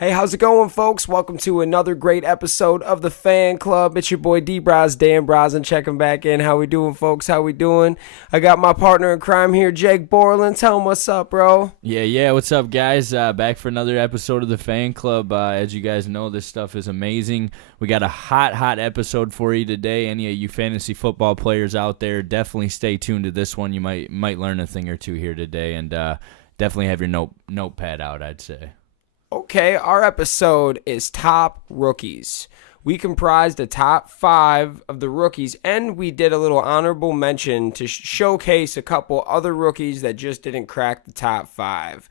Hey, how's it going, folks? Welcome to another great episode of the Fan Club. It's your boy D-Braz, Dan Brazen, checking back in. How we doing, folks? How we doing? I got my partner in crime here, Jake Borland. Tell him what's up, bro. Yeah. What's up, guys? Back for another episode of the Fan Club. As you guys know, this stuff is amazing. We got a hot episode for you today. Any of you fantasy football players out there, definitely stay tuned to this one. You might learn a thing or two here today, and definitely have your notepad out, I'd say. Okay, our episode is Top Rookies. We comprised the top 5 of the rookies, and we did a little honorable mention to showcase a couple other rookies that just didn't crack the top 5.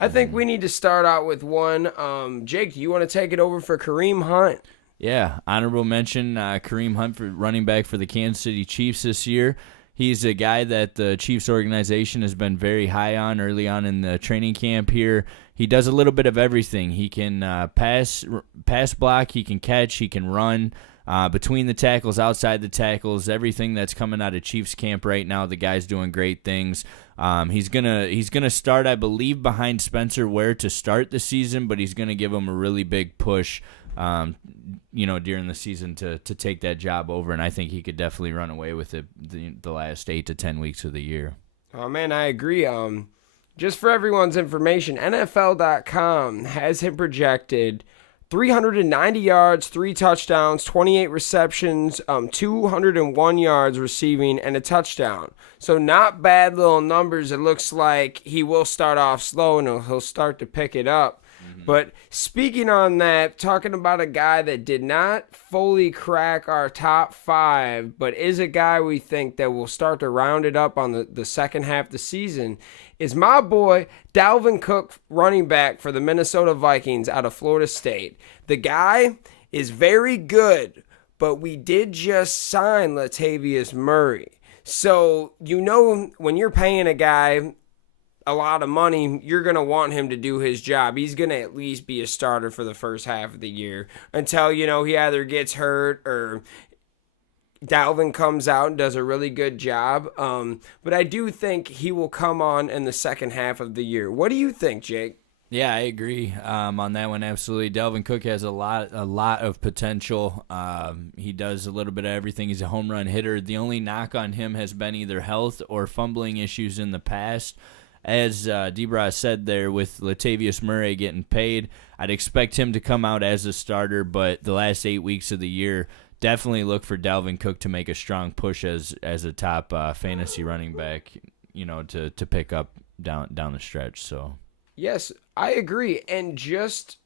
I think we need to start out with one. Jake, do you want to take it over for Kareem Hunt? Yeah, honorable mention, Kareem Hunt, for running back for the Kansas City Chiefs this year. He's a guy that the Chiefs organization has been very high on early on in the training camp here. He does a little bit of everything. He can pass block, he can catch, he can run. Between the tackles, outside the tackles, everything that's coming out of Chiefs camp right now, the guy's doing great things. He's gonna start, I believe, behind Spencer Ware to start the season, but he's gonna give him a really big push, during the season to take that job over, and I think he could definitely run away with it the last 8 to 10 weeks of the year. Oh man, I agree. Just for everyone's information, NFL.com has him projected 390 yards, 3 touchdowns, 28 receptions, 201 yards receiving, and a touchdown. So not bad little numbers. It looks like he will start off slow and he'll start to pick it up. But speaking on that, talking about a guy that did not fully crack our top 5, but is a guy we think that will start to round it up on the second half of the season, is my boy Dalvin Cook, running back for the Minnesota Vikings out of Florida State. The guy is very good, but we did just sign Latavius Murray. So, when you're paying a guy a lot of money, you're going to want him to do his job. He's going to at least be a starter for the first half of the year until, he either gets hurt or Dalvin comes out and does a really good job. But I do think he will come on in the second half of the year. What do you think, Jake? Yeah, I agree on that one, absolutely. Dalvin Cook has a lot of potential. He does a little bit of everything. He's a home run hitter. The only knock on him has been either health or fumbling issues in the past. As Debra said there, with Latavius Murray getting paid, I'd expect him to come out as a starter, but the last 8 weeks of the year, definitely look for Dalvin Cook to make a strong push as a top fantasy running back, to pick up down the stretch. So yes, I agree. And just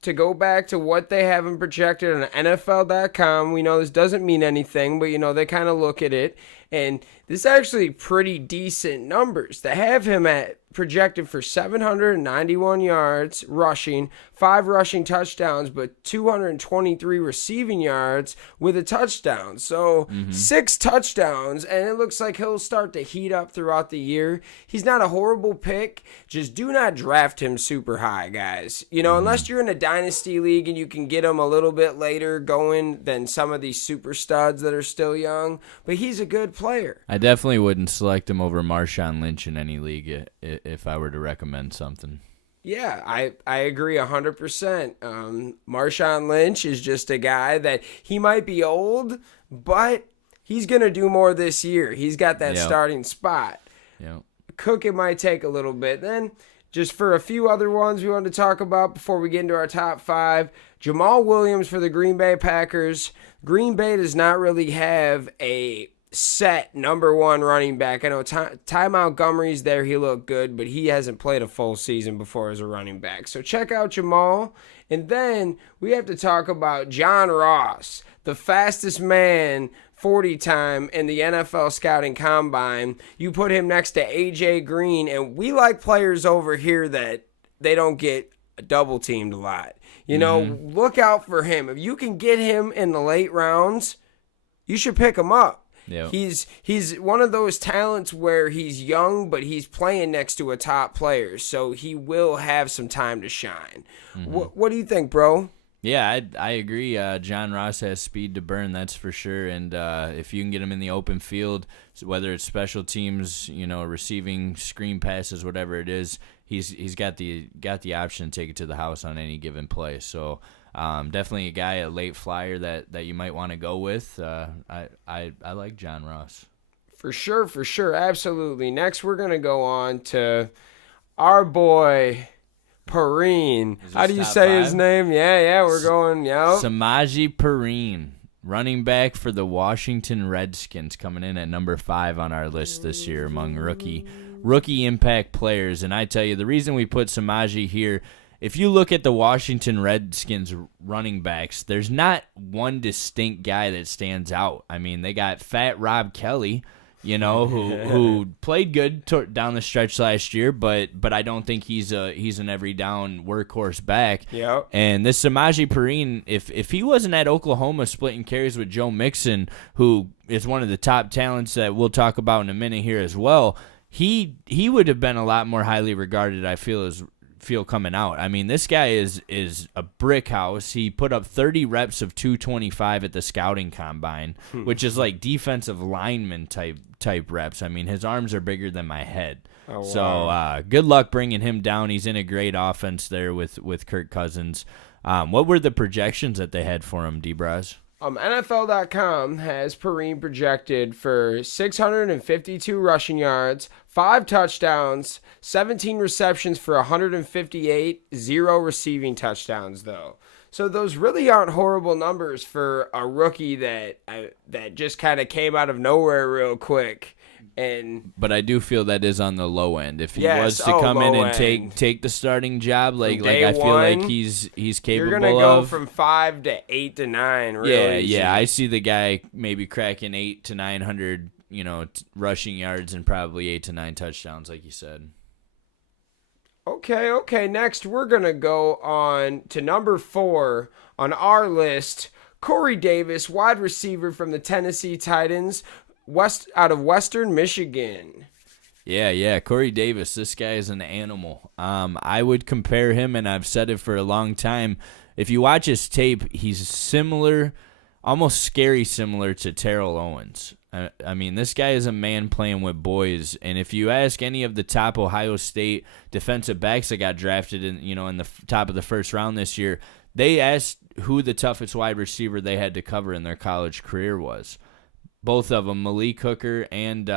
to go back to what they have him projected on NFL.com, we know this doesn't mean anything, but they kind of look at it, and this is actually pretty decent numbers. They have him at projected for 791 yards rushing, 5 rushing touchdowns, but 223 receiving yards with a touchdown. So 6 touchdowns, and it looks like he'll start to heat up throughout the year. He's not a horrible pick. Just do not draft him super high, guys. Unless you're in a dynasty league and you can get him a little bit later going than some of these super studs that are still young. But he's a good player. I definitely wouldn't select him over Marshawn Lynch in any league if I were to recommend something. Yeah, I agree 100%. Marshawn Lynch is just a guy that he might be old, but he's going to do more this year. He's got that starting spot. Yep. Cook, it might take a little bit. Then, just for a few other ones we wanted to talk about before we get into our top 5, Jamal Williams for the Green Bay Packers. Green Bay does not really have a set number 1 running back. I know Ty Montgomery's there. He looked good, but he hasn't played a full season before as a running back. So check out Jamal. And then we have to talk about John Ross, the fastest man 40 time in the NFL scouting combine. You put him next to AJ Green, and we like players over here that they don't get double teamed a lot. Look out for him. If you can get him in the late rounds, you should pick him up. Yep. He's one of those talents where he's young, but he's playing next to a top player, so he will have some time to shine. What do you think, bro? Yeah, I agree. John Ross has speed to burn, that's for sure. And if you can get him in the open field, whether it's special teams, receiving screen passes, whatever it is, he's got the option to take it to the house on any given play. So definitely a late flyer that you might want to go with. I like John Ross. For sure, absolutely. Next, we're gonna go on to our boy Perrine. How do you say his name? Yeah, we're going. Yep. Samaje Perine, running back for the Washington Redskins, coming in at number 5 on our list this year among rookie impact players. And I tell you, the reason we put Samaje here, if you look at the Washington Redskins running backs, there's not one distinct guy that stands out. I mean, they got Fat Rob Kelly, who played good down the stretch last year, but I don't think he's an every down workhorse back. Yep. And this Samaje Perine, if he wasn't at Oklahoma splitting carries with Joe Mixon, who is one of the top talents that we'll talk about in a minute here as well, he would have been a lot more highly regarded, I feel coming out. I mean, this guy is a brick house. He put up 30 reps of 225 at the scouting combine, which is like defensive lineman type reps. I mean, his arms are bigger than my head. Oh, wow. So good luck bringing him down. He's in a great offense there with Kirk Cousins. What were the projections that they had for him, D-Braz? NFL.com has Perrine projected for 652 rushing yards, 5 touchdowns, 17 receptions for 158, 0 receiving touchdowns, though. So those really aren't horrible numbers for a rookie that just kind of came out of nowhere real quick. But I do feel that is on the low end. If he was to come in and take the starting job, like I feel like he's capable of. You're gonna go from 5 to 8 to 9. Really yeah. I see the guy maybe cracking 800 to 900, rushing yards and probably 8 to 9 touchdowns, like you said. Okay. Next, we're gonna go on to number 4 on our list. Corey Davis, wide receiver from the Tennessee Titans. Out of Western Michigan. Yeah. Corey Davis, this guy is an animal. I would compare him, and I've said it for a long time. If you watch his tape, he's similar, almost scary similar to Terrell Owens. I mean, this guy is a man playing with boys, and if you ask any of the top Ohio State defensive backs that got drafted in the top of the first round this year, they asked who the toughest wide receiver they had to cover in their college career was. Both of them, Malik Hooker and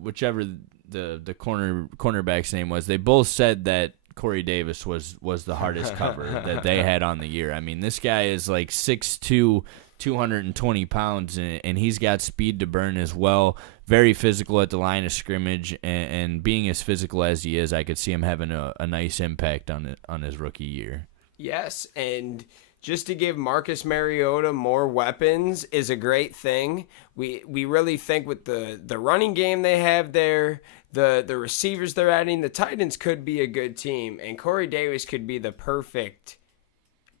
whichever the cornerback's name was, they both said that Corey Davis was the hardest cover that they had on the year. I mean, this guy is like 6'2", 220 pounds, and he's got speed to burn as well. Very physical at the line of scrimmage, and being as physical as he is, I could see him having a nice impact on his rookie year. Yes, and just to give Marcus Mariota more weapons is a great thing. We really think with the running game they have there, the receivers they're adding, the Titans could be a good team, and Corey Davis could be the perfect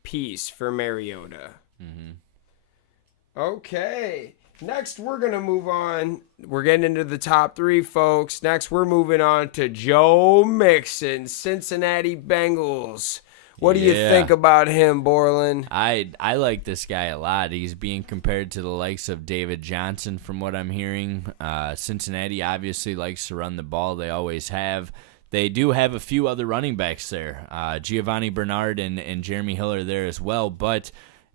piece for Mariota. Mm-hmm. Okay, next we're going to move on. We're getting into the top 3, folks. Next we're moving on to Joe Mixon, Cincinnati Bengals. What do you think about him, Borland? I like this guy a lot. He's being compared to the likes of David Johnson from what I'm hearing. Cincinnati obviously likes to run the ball. They always have. They do have a few other running backs there. Giovanni Bernard and Jeremy Hill are there as well. But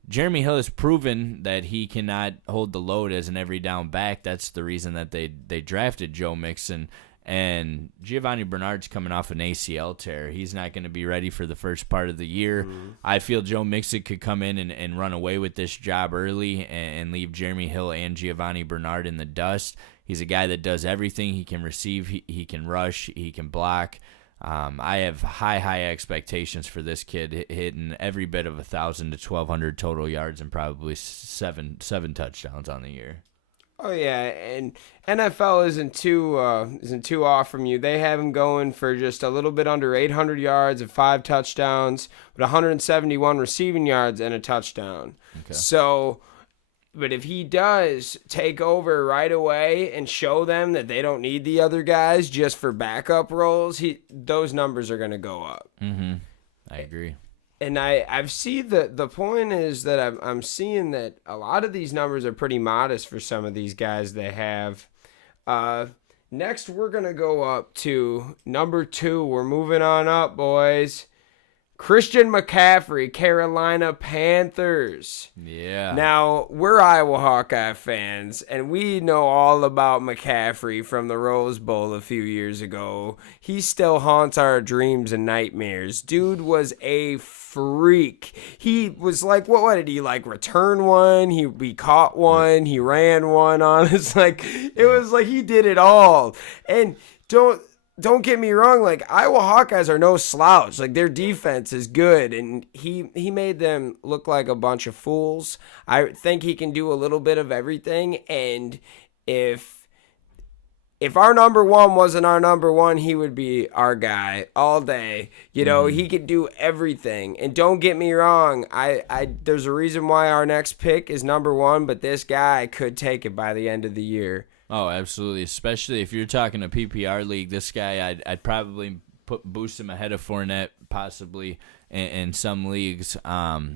Jeremy Hill has proven that he cannot hold the load as an every down back. That's the reason that they drafted Joe Mixon. And Giovanni Bernard's coming off an ACL tear. He's not going to be ready for the first part of the year. Mm-hmm. I feel Joe Mixon could come in and run away with this job early and leave Jeremy Hill and Giovanni Bernard in the dust. He's a guy that does everything. He can receive, he can rush, he can block. I have high expectations for this kid, hitting every bit of 1,000 to 1,200 total yards and probably seven touchdowns on the year. Oh yeah, and NFL isn't too off from you. They have him going for just a little bit under 800 yards and 5 touchdowns, but 171 receiving yards and a touchdown. Okay. So, but if he does take over right away and show them that they don't need the other guys just for backup roles, those numbers are going to go up. Mm-hmm. I agree. And I've seen the point is that I'm seeing that a lot of these numbers are pretty modest for some of these guys they have. Next, we're going to go up to number 2. We're moving on up, boys. Christian McCaffrey, Carolina Panthers. Yeah. Now, we're Iowa Hawkeye fans, and we know all about McCaffrey from the Rose Bowl a few years ago. He still haunts our dreams and nightmares. Dude was a freak. He was like, what did he like? Return one? He caught one. He ran one on us. Like, it was like he did it all. And don't get me wrong, like, Iowa Hawkeyes are no slouch. Like, their defense is good, and he made them look like a bunch of fools. I think he can do a little bit of everything, and if our number 1 wasn't our number 1, he would be our guy all day. You know, he could do everything. And don't get me wrong, there's a reason why our next pick is number 1, but this guy could take it by the end of the year. Oh, absolutely. Especially if you're talking a PPR league, this guy, I'd probably boost him ahead of Fournette, possibly in some leagues.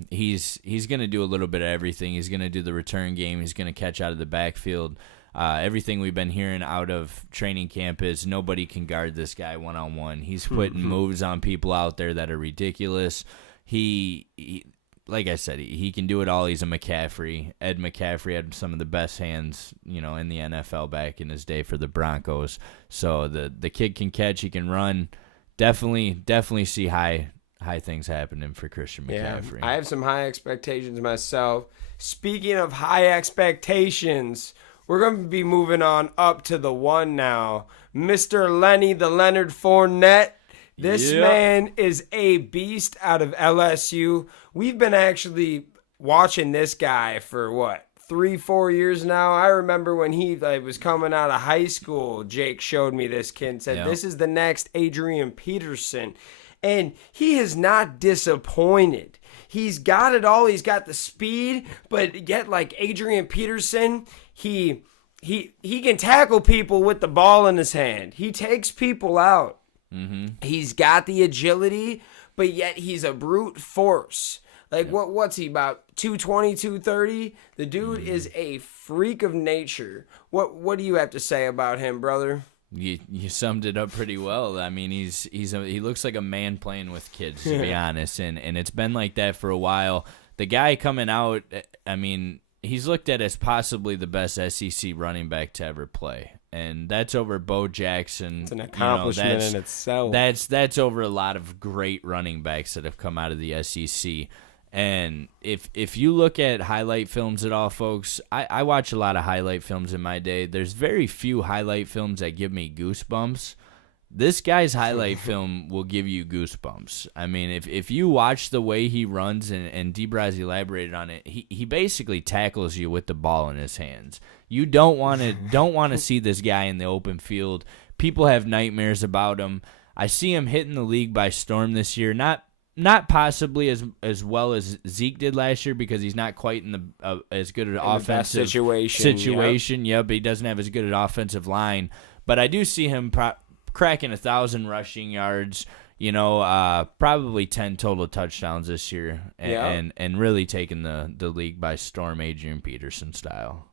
He's going to do a little bit of everything. He's going to do the return game. He's going to catch out of the backfield. Everything we've been hearing out of training camp is nobody can guard this guy one-on-one. He's putting moves on people out there that are ridiculous. He like I said, he can do it all. He's a McCaffrey. Ed McCaffrey had some of the best hands, in the NFL back in his day for the Broncos. So the kid can catch, he can run. Definitely see high things happening for Christian McCaffrey. Yeah, I have some high expectations myself. Speaking of high expectations, we're going to be moving on up to the 1 now. Mr. Lenny, the Leonard Fournette. This man is a beast out of LSU. We've been actually watching this guy for 3-4 years now. I remember when he was coming out of high school, Jake showed me this kid and said, This is the next Adrian Peterson. And he has not disappointed. He's got it all. He's got the speed, but yet like Adrian Peterson, he can tackle people with the ball in his hand. He takes people out. He's got the agility, but yet he's a brute force. Like, what's he, about 220, 230? The dude is a freak of nature. What do you have to say about him, brother? You summed it up pretty well. I mean, he looks like a man playing with kids, to be honest, and it's been like that for a while. The guy coming out, I mean, he's looked at as possibly the best SEC running back to ever play. And that's over Bo Jackson. It's an accomplishment in itself. That's over a lot of great running backs that have come out of the SEC. And if you look at highlight films at all, folks, I watch a lot of highlight films in my day. There's very few highlight films that give me goosebumps. This guy's highlight film will give you goosebumps. I mean, if you watch the way he runs, and D-Braz elaborated on it, he basically tackles you with the ball in his hands. You don't want to see this guy in the open field. People have nightmares about him. I see him hitting the league by storm this year. Not possibly as well as Zeke did last year, because he's not quite in the as good an offensive situation. Yep, he doesn't have as good an offensive line. But I do see him cracking 1,000 rushing yards. Probably 10 total touchdowns this year, and really taking the league by storm, Adrian Peterson style.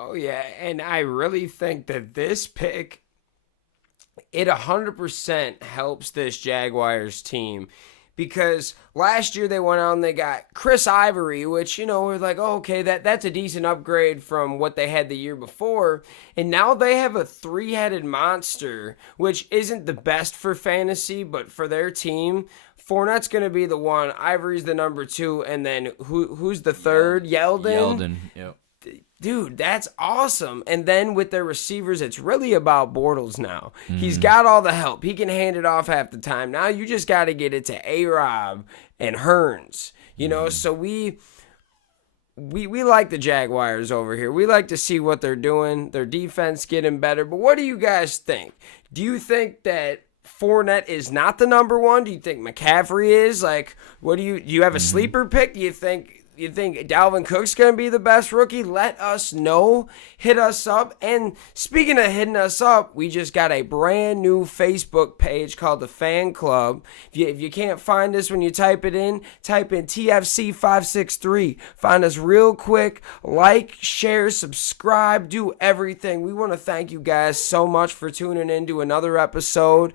Oh, yeah, and I really think that this pick, it 100% helps this Jaguars team, because last year they went out and they got Chris Ivory, which, we're like, oh, okay, that's a decent upgrade from what they had the year before, and now they have a 3-headed monster, which isn't the best for fantasy, but for their team, Fournette's going to be the 1, Ivory's the number 2, and then who's the 3rd? Yeldon, yep. Dude, that's awesome. And then with their receivers, it's really about Bortles now. He's got all the help. He can hand it off half the time. Now you just got to get it to A-Rob and Hearns. So we like the Jaguars over here. We like to see what they're doing. Their defense getting better. But what do you guys think? Do you think that Fournette is not the number 1? Do you think McCaffrey is? Like, what do you have a sleeper pick? Do you think you think Dalvin Cook's going to be the best rookie? Let us know. Hit us up. And speaking of hitting us up, we just got a brand new Facebook page called the Fan Club. If you can't find us when you type in TFC563. Find us real quick. Like, share, subscribe, do everything. We want to thank you guys so much for tuning in to another episode.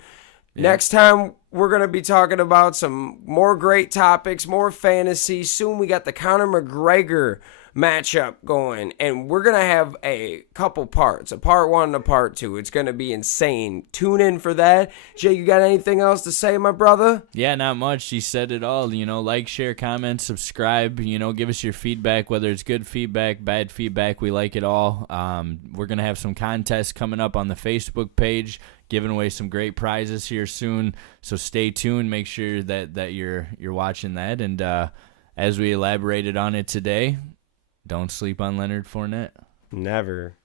Yeah. Next time, we're going to be talking about some more great topics, more fantasy. Soon we got the Conor McGregor matchup going, and we're going to have a couple parts, a part 1 and a part 2. It's going to be insane. Tune in for that. Jay, you got anything else to say, my brother? Yeah, not much. He said it all. You know, like, share, comment, subscribe. You know, give us your feedback, whether it's good feedback, bad feedback. We like it all. We're going to have some contests coming up on the Facebook page, giving away some great prizes here soon. So stay tuned. Make sure that you're watching that. And as we elaborated on it today, don't sleep on Leonard Fournette. Never.